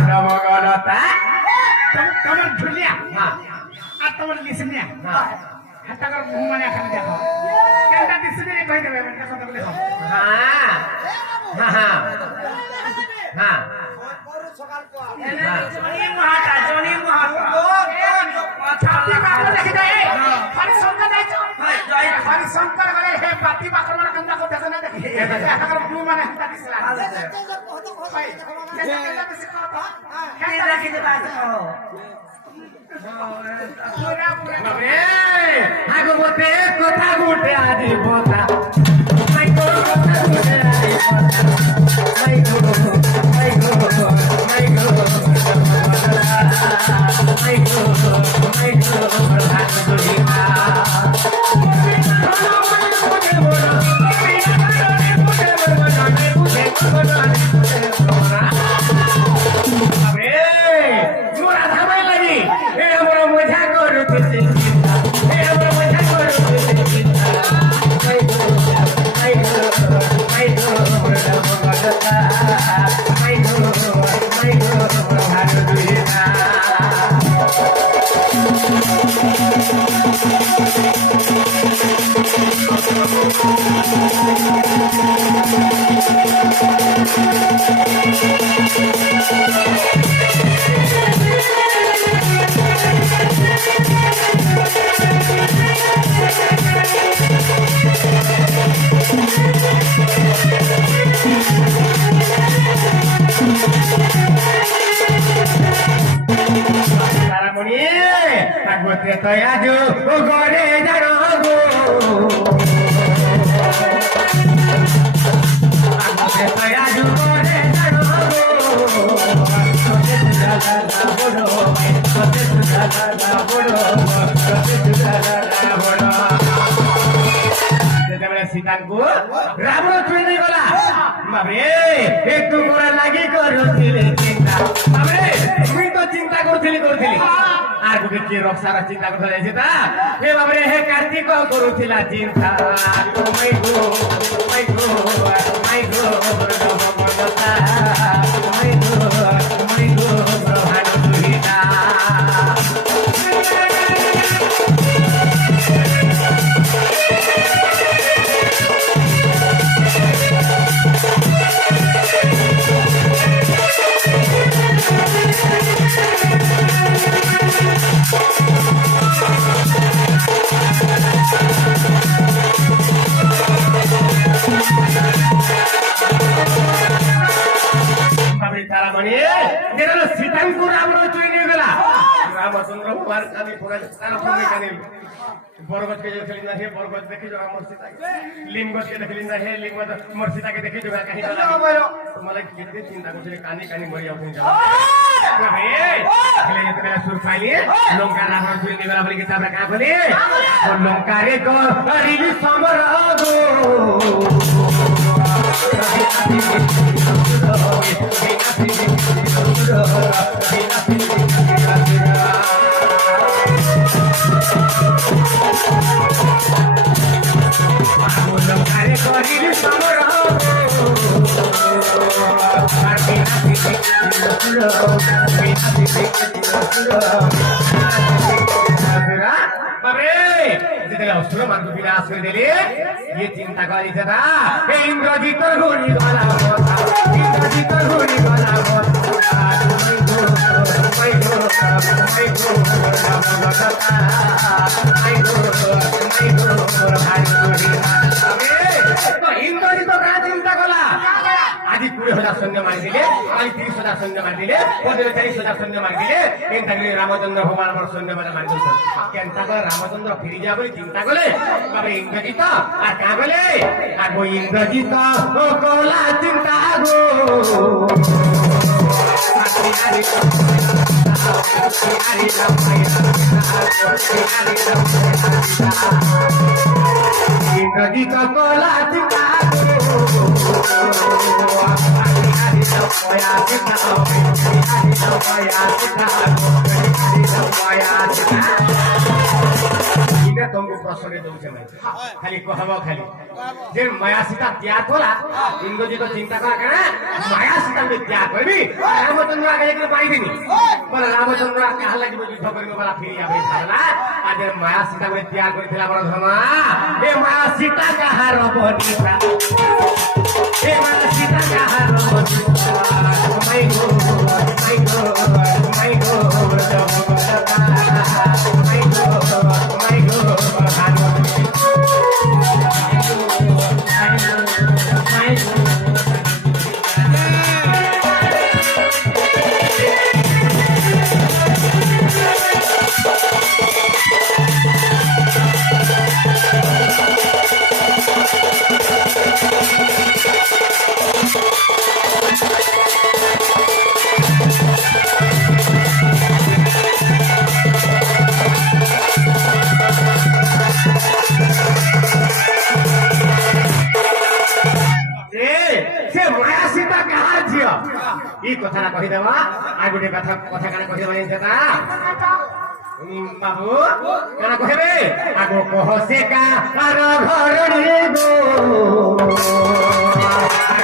নবগলতা তোমার ঝুলিয়া হ্যাঁ আর তোমার লিসনিয়া হ্যাঁ হাতাকর মুহ মানে খালি দেখো কেনটা দিছনি কই দেবে মানে কথা বলে দেখো হ্যাঁ হ্যাঁ হ্যাঁ জনি মহাটা ছাতি বাকল দেখি দে হরি শঙ্কর যাইছো জয় হরি শঙ্কর গলে হে পাতি বাকল মানে কান্দা কো দেখো না দেখি হাতাকর মুহ মানে হাতা দিছলা ভাই কেনটা বেশি কথা কে রাখি দে বাজো বাবরে ভাগবতে কথা গুটে আজি বতা মাই গো কথা গুটে আজি বতা মাই গো প্রধান দুহিতা মোরা ধামাই লাগি এ আমার মজা করুতেছে চিন্তা এ আমার মজা করুতেছে চিন্তা মাই গো ভগবতা মাই গো প্রধান দুহিতা তারামণি ভাগবতে তয়া যো গরে জানো গো ভাগবতে তয়া যো গরে জানো যেତେବେଳେ ସୀତାଙ୍କୁ ରାବଣ ଛୁଇଁ ନେଇଗଲା ବାବରେ একটু ଗୋଡ ଲାଗି କରୁଥିଲେ ଚିନ୍ତା ବାବରେ ମୁଇଁ ତ ଚିନ୍ତା କରୁଥିଲି আর ଗୋଟେ କିଏ ରକ୍ଷାର ଚିନ୍ତା କରୁଥିଲା ସୀତା ଏ ବାବରେ ହେ କାର୍ତ୍ତିକ କରୁଥିଲା ଚିନ୍ତା ମାଇ ଗো ଭଗବତା ମାଇ ଗো ପ୍ରଧାନ ଦୁହିତା हमको राम चुई नहीं गला रामचंद्र भगवान कानी पूरा सारा भूमि कानी बरगद के जो खेली ना है बरगद देखी जो हमर सीता लिमगद के देखली ना है लिमगद मोर सीता के देखी जो कहीं गला तो मला कितनी चिंता को कानी कानी मर जाऊ जा रे खेले ये तो मेरा सुर फाइली लंका राम चुई नहीं गला बोली किताब का बोली और लंका रे को हरि समर गो असुर मानको विनाश गरिदिले ये चिन्ता गरी था इन्द्रजित घोडी गला इन्द्रजित घोडी गला इन्द्रजित चिन्ता गला आदि 20,000 सैन्य मारिदिले अनि 30,000 सैन्य मारिदिले 40,000 सैन्य मारिदिले एन्ताले रामचन्द्र भगवान सैन्य मारिदिन्छ केन्ताको रामचन्द्र फेरि जा बोली चिन्ता गले बाबा इन्द्रजित आ का गले आगो इन्द्रजित ओ कोला चिन्ता गो इन्द्रजित कोला चिन्ता तुमको प्रश्न दौचे खाली कहब खाली जे माया सीता त्याग होला इन्द्रजित चिंता करा करा माया सीता में त्याग करबी रामचंद्र आगे लेके पाइबिनी बोला रामचंद्र कहा लागि युद्ध करबे बोला फिर आबे साला आज माया सीता में त्याग करथिला बड़ धर्मा ए माया सीता कहा रबनी ए माया सीता कहा रबनी माय गो माय गो माय गो माय गो ई कथा ना कहि देबा आ गुटे कथा कथा काना कहि देबा जेता बाबू काना कहबे आगो कह से का आर घर रे गो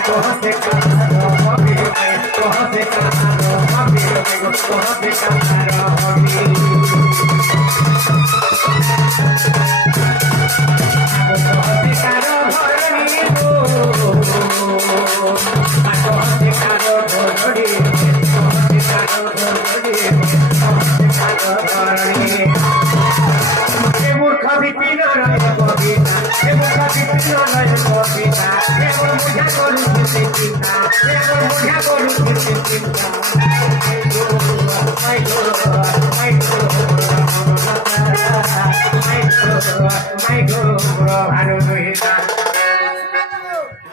कह से का हबी कह से का हबी कह से का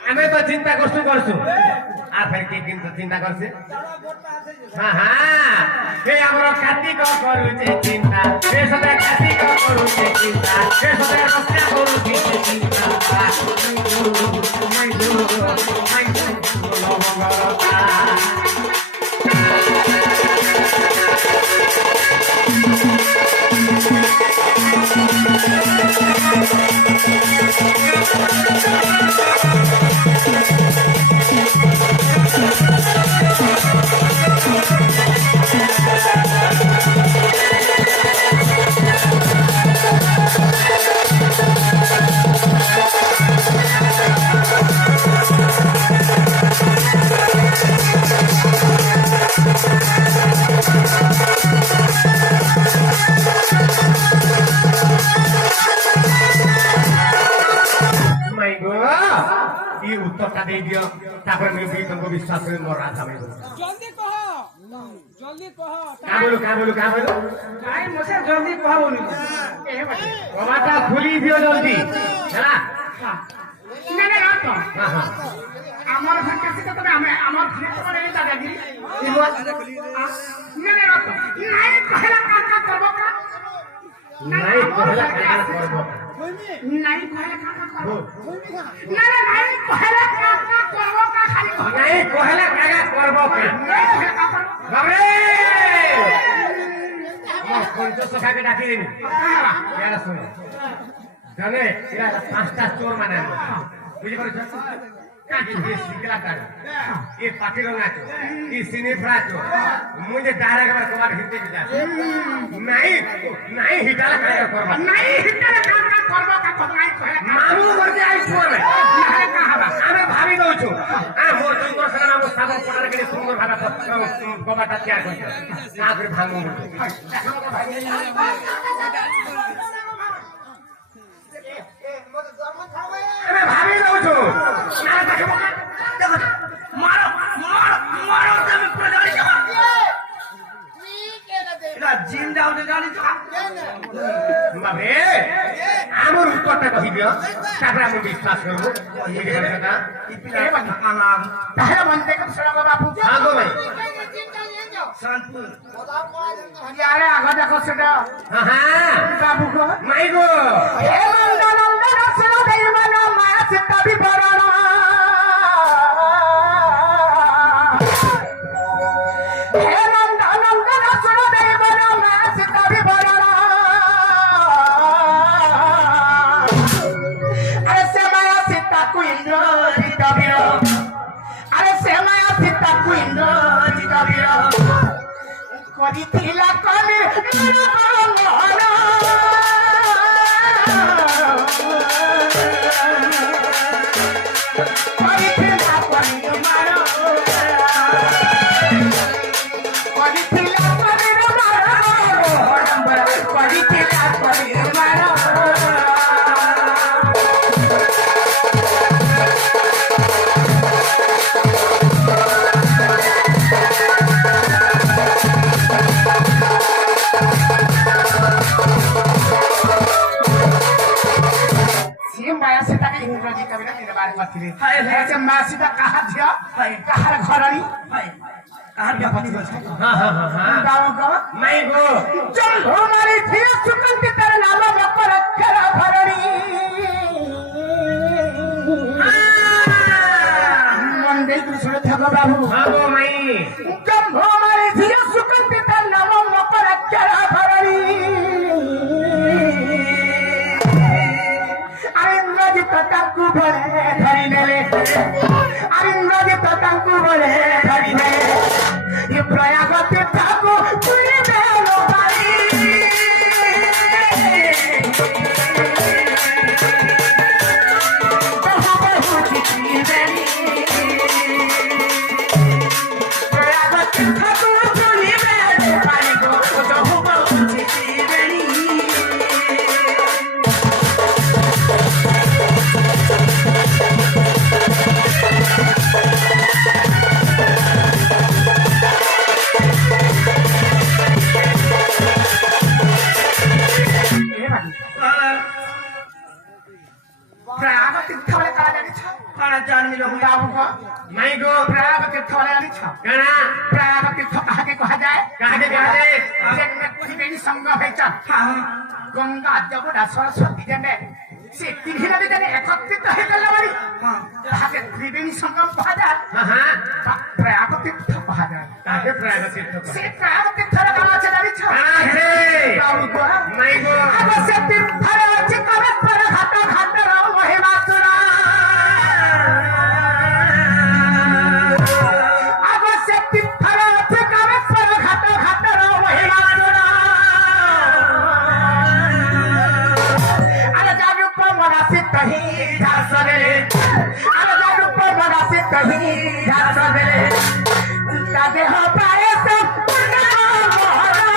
हमें तो चिंता करसु आ फिर के दिन तो चिंता करसे हां हां हे हमरो कार्तिक करूचे चिंता हे सदा कार्तिक करूचे चिंता हे सदा रक्षा करूचे चिंता उत्तर दे दियो तापर मैं भी तुमको विश्वास में मोर राजा में जल्दी कहो जल्दी कह का बोलू ନାଇଁ ମୁଁ ସେ ଜଲ୍ଦି କହ ବୋଲୁ ଏ ବାଟେ କବାଟା ଖୋଲି ଦିଅ ଜଲ୍ଦି ହେଲା ନା ନା ରହ ତ ହଁ ହଁ আমার ভাগ্যে আছে তবে আমি আমার ভাগ্যে মানে এই দাদাগিরি না না রহ তো নাই কহলা কাকা করব কা নাই কহলা কাকা করব নাই কহলা কাকা করব भूमि खा না না নাই কহলা কাকা করব কা খালি কহ নাই কহলা কাকা করব কে নাই কহলা কাকা করব বাবরে পঞ্চাশ টাকা ডাকি দিন এরা শুনো জানে এরা পাঁচটা চোর মানে বুঝি পারছ কাটি দিয়ে শিখলা তার এ পাটি রঙা চো এ সিনি ফ্রা চো মুঝে ডারে গবার কবার হিতে যা নাই হিটালা কাকা করব নাই হিটালা কাকা করব কা কহ নাই কহলা মামু করতে আই শুনে নাই কাহাবা আমি ভাবি দউছু মোর সুন্দর সারা নাম সাবন পড়ার গেলে সুন্দর ভাবে কবাটা তৈরি করছে তারপরে ভাঙবো আমি ভাবি দউছু না দেখো দেখো মারো মারো মারো তুমি পুরো জানি যাও এটা জিম যাও যে জানি যাও বাবা আমার উত্তরটা কহি দিও তারপরে আমি বিশ্বাস করবো এ বাবা তাহলে বলতে কে শোনা বাবু হ্যাঁ গো ভাই शांतपुर यारे आगा देखो সেটা হ্যাঁ হ্যাঁ বাবু গো মাই গো হে নন্দনন্দন সুর দেবন মায়া চিত্তা বিবরণ হে নন্দনন্দন সুর দেবন মায়া চিত্তা বিবরণ আরে সে মায়া চিত্তা কুইন্দ জিতবির আরে সে মায়া চিত্তা কুইন্দ জিতবির করিছিলা কলি করিছিলা কলি মারো করিছিলা কলি মারো করিছিলা কলি মারো इंग्रजी कविता तेरे बारे में थी ऐसे मासीदा कहा दिया कहा घरनी कहाँ पे पति हाँ हाँ हाँ हाँ गाँव का माई गो चल हमारी थी सुकंती तेरे नाम में पर खरा भरनी मन दे कृष्ण थको बाबू हाँ गो माई जब हमारी थी सुकंती तेरे नाम में पर खरा भरनी इंग्रजी तंकु बोले धरी नेले इंग्रजी तंकु बोले धरी नेले ये प्रयाग तीर्थको चुनी बेलो बारी बहु बहु चिठी बेली प्रयाग तीर्थको चुनी बेलो बारी गो बहु बहु चिठी बेली प्रयाग तीर्थले कहा जानी छ कहाँ जान मिलो बाबू को माई गो प्रयाग तीर्थले जानी छ गाना प्रयाग तीर्थ कहा जाए कहा जाए जेने त्रिवेणी संगम है गंगा जमुना सरस्वती जेने से तीन नदी जेने एकत्रित है गला बारी ताके त्रिवेणी संगम कहा जाए हाँ हाँ प्रयाग तीर्थ कहा जाए ताके प्रयाग तीर्थ से प्रयाग तीर्थले कहा जानी छ कहाँ है बाबू को माई गो अब से तीर्थले अछि कवे पर घाट घाट राम महिमा सुना अब से तीर्थले अछि कवे पर घाट घाट राम महिमा सुना अरे जानु को मनासी तही झासरे अरे जानु को मनासी तही झासरे ताजे हो पाए तो पुना मोहरा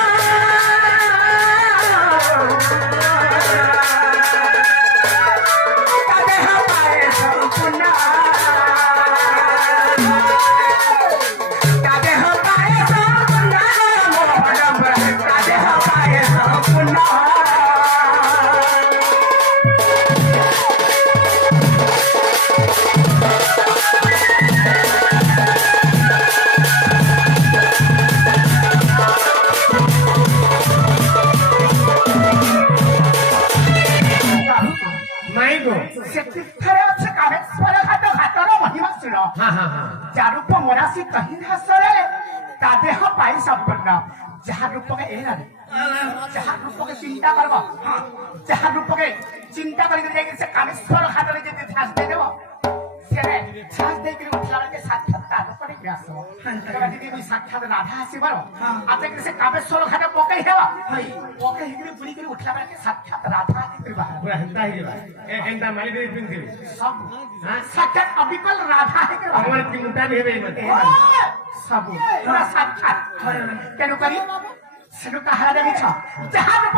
পাই সম্পূর্ণ যাহা রূপকে এই না যাহা রূপকে চিন্তা করব যাহা রূপকে চিন্তা করি যাই সে কামেশ্বর হাতরে যদি ঝাঁস দিয়ে দেব সে ঝাঁস দিয়ে উঠলা বেড়ে সাক্ষাৎ তার উপরে আসব যদি মুই সাক্ষাৎ রাধা আসিবার আপনি সে কামেশ্বর ঘাটে পকাই হেব পকাই হিগরি বুড়ি করে উঠলা বেড়ে সাক্ষাৎ রাধা আসিবা পুরা হেন্তা হইবা এন্তা মালি দেই পিনছিবি সব সাক্ষাৎ অবিকল রাধা হেকে আমার তিনটা ভেবে মানে ସବୁ ପୁରା ସାକ୍ଷାତ ତେଣୁ କରି ସେଠୁ କାହାର ଜାଣିଛ ଯାହା ରୂପ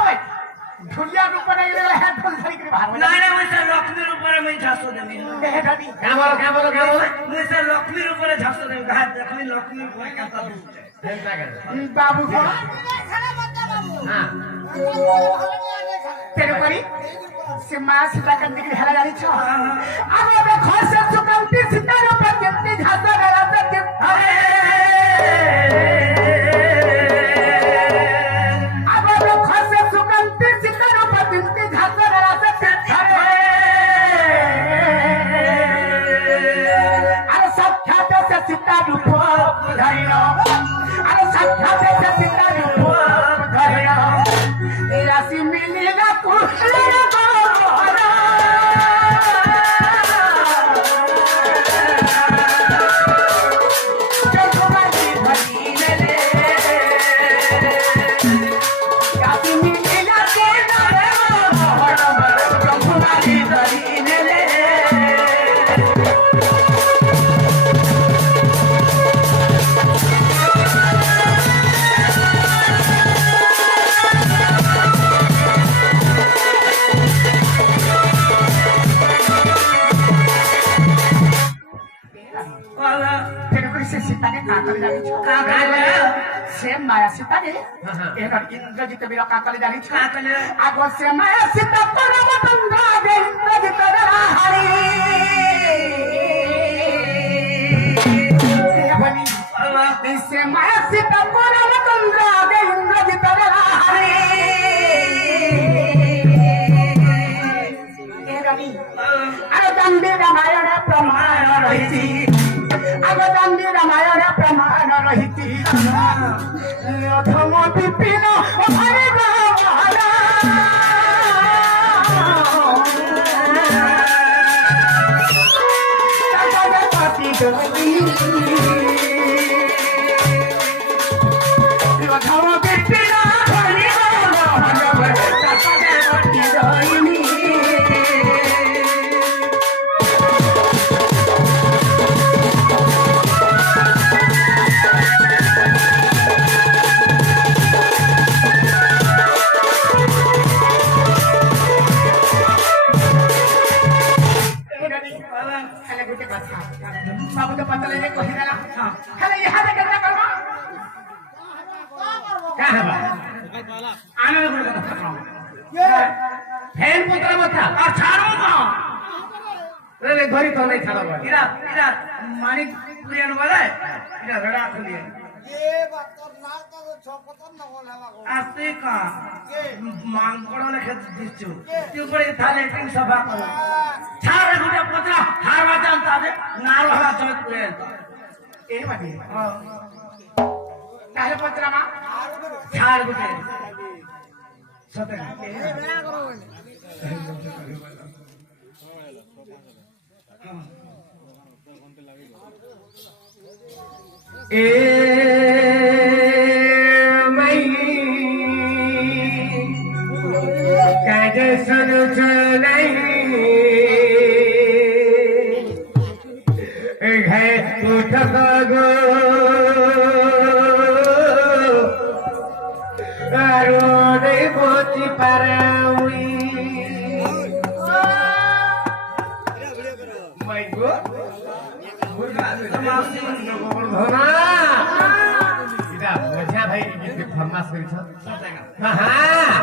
ଢୁଲିଆ ରୂପ ନେଇଗଲେ ହେ ଢୋଲ ଧରିକିରି ବାହାରିବ ନାଇଁ ନାଇଁ ମୁଇଁ ସେ ଲକ୍ଷ୍ମୀ ରୂପରେ ମୁଇଁ ଝାସ ଦେମି ଏହେଟାନି କାମର ମୁଇଁ ସେ ଲକ୍ଷ୍ମୀ ରୂପରେ ଝାସ ଦେମି କାହା ଦେଖମି ଲକ୍ଷ୍ମୀ ପୁରା କେନ୍ତା ଦିଶୁଛେ ହେନ୍ତା କର ବାବୁ କଣ ହଁ ତେଣୁ କରି ସେ ମା ସୀତା କାନ୍ଦିକିରି ହେଲା ଜାଣିଛ ଆମେ ଏବେ ଖସେ ସୁକାନ୍ତି ସୀତା ରୂପ କେମିତି ଝାସ ଦେଲା সীতা রূপ ধরিল আরে সাক্ষাৎ সীতা রূপ ধরিল এই রাশি মিলিলা কৃষ্ণ से माया सीता ने एकर इंद्रजित बीर काकली जानी छ आगो से माया सीता परम गंगा दे इंद्रजित राहरी बनी से माया सीता परम गंगा दे इंद्रजित राहरी एगनी अरे दंडी रामायण प्रमाण रहिति आगदांडी रामायण प्रमाण रहिति अधम विपिन भाई बाबा जगपति गति अधम विपिन भाई बाबा जगपति गति बाबू तो पता लेने को ही ना हेले यहां पे क्या करबो क्या है बा आने में बोल कथा ये फैन पुत्र मथा और छाड़ो ना रे घरी तो नहीं छाड़ो इरा मानिक पुरियन वाला इरा रड़ा खुलिए ये बात तो ना तो छपतन न बोला को आस्ते का मांगड़ो ने खेत दिछु ती ऊपर थाले टिंग सभा करो छाड़ गुटे पत्रा हारवा जानता दे नारो हला चमक पुरे ए बाटी काहे पत्रा मा छाड़ गुटे सते ए बेड़ा करो ए मई काज सुन सुनाई घे उठ गो रो दे बोची पारावी माय गॉड ধনা ইটা মজা ভাই গীত ফরমাস করিছ হ্যাঁ হ্যাঁ